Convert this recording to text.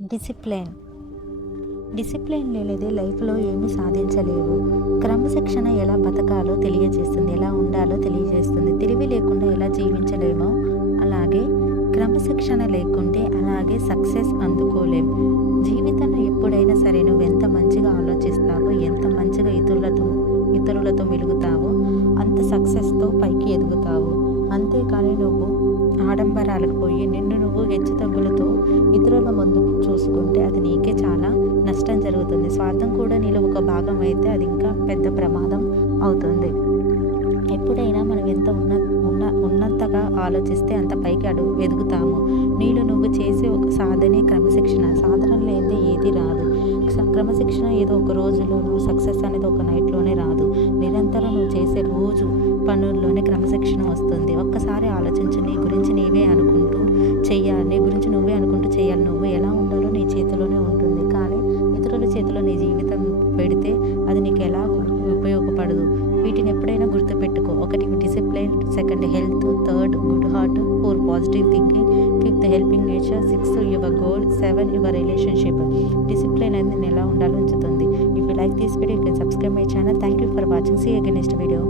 Discipline. Discipline లేనిదే లైఫ్‌లో ఏమీ సాధించలేవు. క్రమశిక్షణ ఎలా బతకాలో తెలియజేస్తుంది. ఎలా ఉండాలో తెలియజేస్తుంది. తెలివి లేకుండా ఎలా జీవించలేమో అలాగే క్రమశిక్షణ లేకుంటే అలాగే సక్సెస్ అందుకోలేం. జీవితంలో ఎప్పుడైనా సరే నువ్వెంత మంచిగా ఆలోచిస్తావో, ఎంత మంచిగా ఇతరులతో మెలుగుతావో అంత సక్సెస్‌తో పైకి ఎదుగుతావు. అంతేకానీ నువ్వు ఆడంబరాలకు పోయి నిన్ను నువ్వు హెచ్చుతగ్గులతో ఇతరుల ముందు చూసుకుంటే అది నీకే చాలా నష్టం జరుగుతుంది. స్వార్థం కూడా నీలో ఒక భాగం అయితే అది ఇంకా పెద్ద ప్రమాదం అవుతుంది. ఎప్పుడైనా మనం ఎంత ఉన్నంతగా ఆలోచిస్తే అంత పైకి ఎదుగుతాము. నీలో నువ్వు చేసే ఒక సాధనే క్రమశిక్షణ. సాధన లేనిదే ఏది రాదు. క్రమశిక్షణ ఏదో ఒక రోజులోనూ, సక్సెస్ అనేది ఒక నైట్లోనే రాదు. నిరంతరం నువ్వు చేసే రోజు పనుల్లోనే క్రమశిక్షణ వస్తుంది. ఒక్కసారి ఆలోచించు. నీ గురించి నీవే అనుకుంటూ చెయ్యాలి. నీ గురించి నువ్వే అనుకుంటూ చేయాలి. నువ్వు ఎలా ఉండాలో నీ చేతిలోనే ఉంటుంది. కానీ ఇతరుల చేతిలో నీ జీవితం పెడితే అది నీకు ఎలా ఉపయోగపడదు. వీటిని ఎప్పుడైనా గుర్తుపెట్టుకో. 1 discipline, 2 health, 3 good heart, 4 positive thinking, 5 helping nature, 6 your goal, 7 your relationship. Discipline అనేది నేను ఎలా ఉండాలో ఉంచుతుంది. If you like this video, you can subscribe my channel. Thank you for watching. See you again next video.